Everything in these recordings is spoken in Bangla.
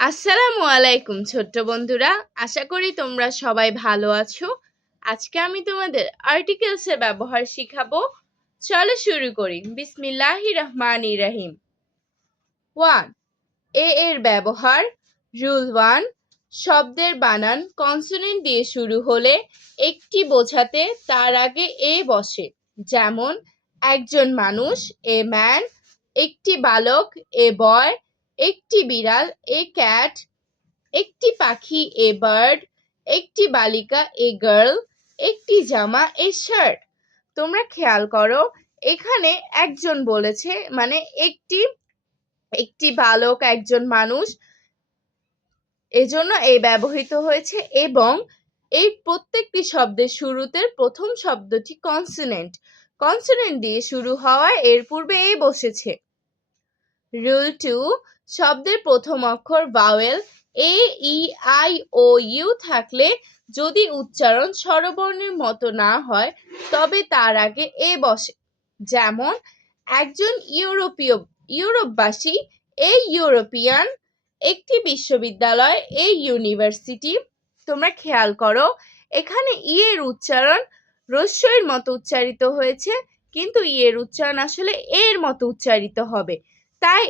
আসসালামু আলাইকুম ছোট্ট বন্ধুরা, আশা করি তোমরা সবাই ভালো আছো। আজকে আমি তোমাদের আর্টিকেলসের ব্যবহার শিখাবো। চলো শুরু করি। বিসমিল্লাহির রহমানির রহিম। 1. এর ব্যবহার। রুল 1, শব্দের বানান কনসোনেন্ট দিয়ে শুরু হলে একটি বোঝাতে তার আগে এ বসে। যেমন একজন মানুষ, এ ম্যান, একটি বালক, এ বয়, একটি বিড়াল, এ ক্যাট, একটি পাখি, এ বার্ড, একটি বালিকা, এ গার্ল, একটি জামা, এ শার্ট। তোমরা খেয়াল করো, এখানে একজন বলেছে, মানে একটি বালক, একজন মানুষ, এজন্য এই ব্যবহৃত হয়েছে। এবং এই প্রত্যেকটি শব্দের শুরুতে প্রথম শব্দটি কনসোনেন্ট দিয়ে শুরু হওয়ায় এর পূর্বে এ বসেছে। রুল 2, শব্দের প্রথম অক্ষর vowel A, E, I, O, U থাকলে যদি উচ্চারণ স্বরবর্ণের মতো না হয় তবে তার আগে এ বসে। যেমন একজন ইউরোপবাসী, এ ইউরোপিয়ান, একটি বিশ্ববিদ্যালয়, এ ইউনিভার্সিটি। তোমরা খেয়াল করো, এখানে ই এর উচ্চারণ রস্যইর মতো উচ্চারিত হয়েছে, কিন্তু ই এর উচ্চারণ আসলে এর মতো উচ্চারিত হবে, তাই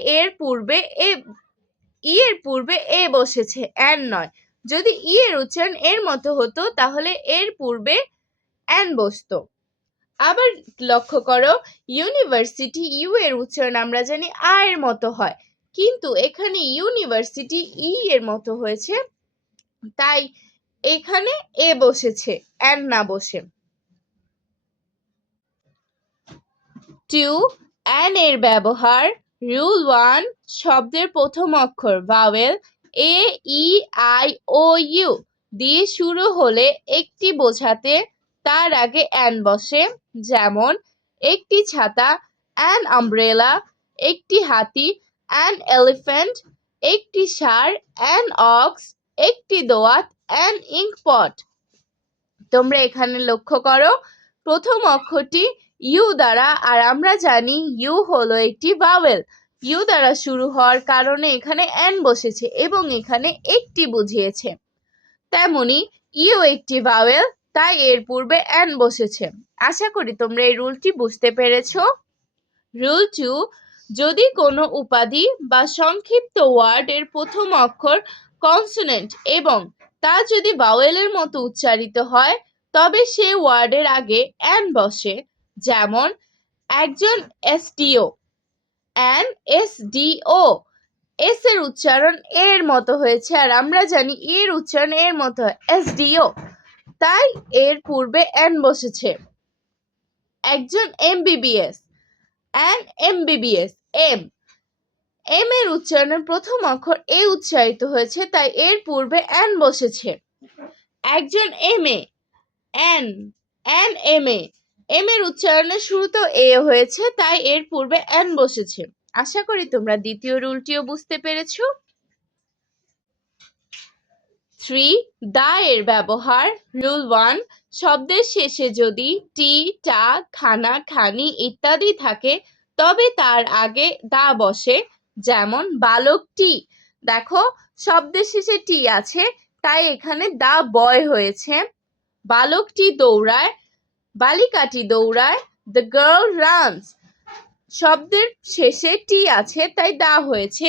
ই এর পূর্বে এ বসেছে, এন নয়। যদি ই এর উচ্চারণ এর মতো হতো তাহলে এর পূর্বে এন বসতো। আবার লক্ষ্য করো, ইউনিভার্সিটি, ইউ এর উচ্চারণ আমরা জানি আ এর মতো হয়, কিন্তু এখানে ইউনিভার্সিটি ই এর মতো হয়েছে, তাই এখানে এ বসেছে, এন না বসে। 2. অ্যান এর ব্যবহার। রুল 1, শব্দের প্রথম অক্ষর vowel A, E, I, O, U দিয়ে শুরু হলে একটি বোঝাতে তার আগে অ্যান বসে। যেমন একটি ছাতা, অ্যান আমব্রেলা, একটি হাতি, অ্যান এলিফ্যান্ট, একটি ষাঁড়, অ্যান অক্স, একটি দোয়াত, অ্যান ইঙ্কপট। তোমরা এখানে লক্ষ্য করো, প্রথম অক্ষরটি ইউ দ্বারা, আর আমরা জানি ইউ হলো একটি ভাওয়েল। ইউ দ্বারা শুরু হওয়ার কারণে এখানে এন বসেছে এবং এখানে একটি বুঝিয়েছে। তেমনি ইউ একটি ভাওয়েল, তাই এর পূর্বে এন বসেছে। আশা করি তোমরা এই রুলটি বুঝতে পেরেছো। রুল 2, যদি কোনো উপাধি বা সংক্ষিপ্ত ওয়ার্ডের প্রথম অক্ষর কনসোনেন্ট এবং তা যদি ভাওয়েলের মতো উচ্চারিত হয় তবে সে ওয়ার্ডের আগে এন বসে। যেমন একজন এসডিও, এন এসডিও, এস এর উচ্চারণ এর মতো হয়েছে, আর আমরা জানি এর উচ্চারণ এর মতো হয়, এসডিও, তাই এর পূর্বে এন বসেছে। একজন এমবিবিএস, অ্যান এমবিবিএস, এম এর উচ্চারণের প্রথম অক্ষর এ উচ্চারিত হয়েছে, তাই এর পূর্বে এন বসেছে। একজন এমএ, এন এমএ, এম এর উচ্চারণের শুরুতেও এ হয়েছে, তাই এর পূর্বে এন বসেছে। আশা করি তোমরা দ্বিতীয় রুলটিও বুঝতে পেরেছো। 3. দা এর ব্যবহার। রুল 1, শব্দের শেষে যদি টি, টা, খানা, খানি ইত্যাদি থাকে তবে তার আগে দা বসে। যেমন বালকটি, দেখো শব্দের শেষে টি আছে, তাই এখানে দা বয় হয়েছে। বালকটি দৌড়ায়, বালিকাটি দৌড়ায়, দ্য গার্ল রানস, শব্দের শেষে টি আছে তাই দা হয়েছে।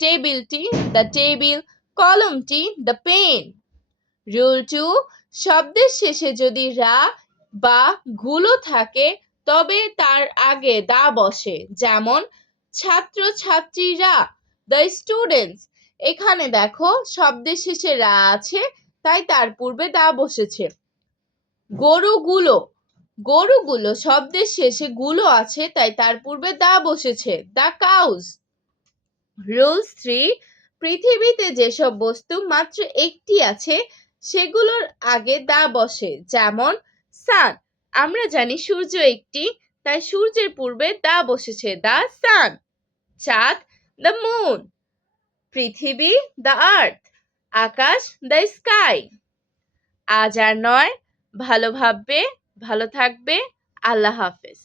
টেবিলটি, দ্য টেবিল, কলমটি, দ্য পেন। রুল 2, শব্দের শেষে যদি রা বা গুলো থাকে তবে তার আগে দা বসে। যেমন ছাত্র ছাত্রীরা, দ্য স্টুডেন্টস। এখানে দেখো শব্দের শেষে রা আছে, তাই তার পূর্বে দা বসেছে। গরুগুলো, গরুগুলো শব্দের শেষে গুলো আছে, তাই তার পূর্বে দা বসেছে, দ্য কাউজ। রুলস 3, পৃথিবীতে যেসব বস্তু মাত্র একটি আছে সেগুলোর আগে দা বসে। যেমন সান, আমরা জানি সূর্য একটি, তাই সূর্যের পূর্বে দা বসেছে, দা সান। চাঁদ, দ্য মুন। পৃথিবী, the earth. Akash, the sky. আজ আর নয়, ভালো ভাববে, ভালো থাকবে। আল্লাহ হাফেজ।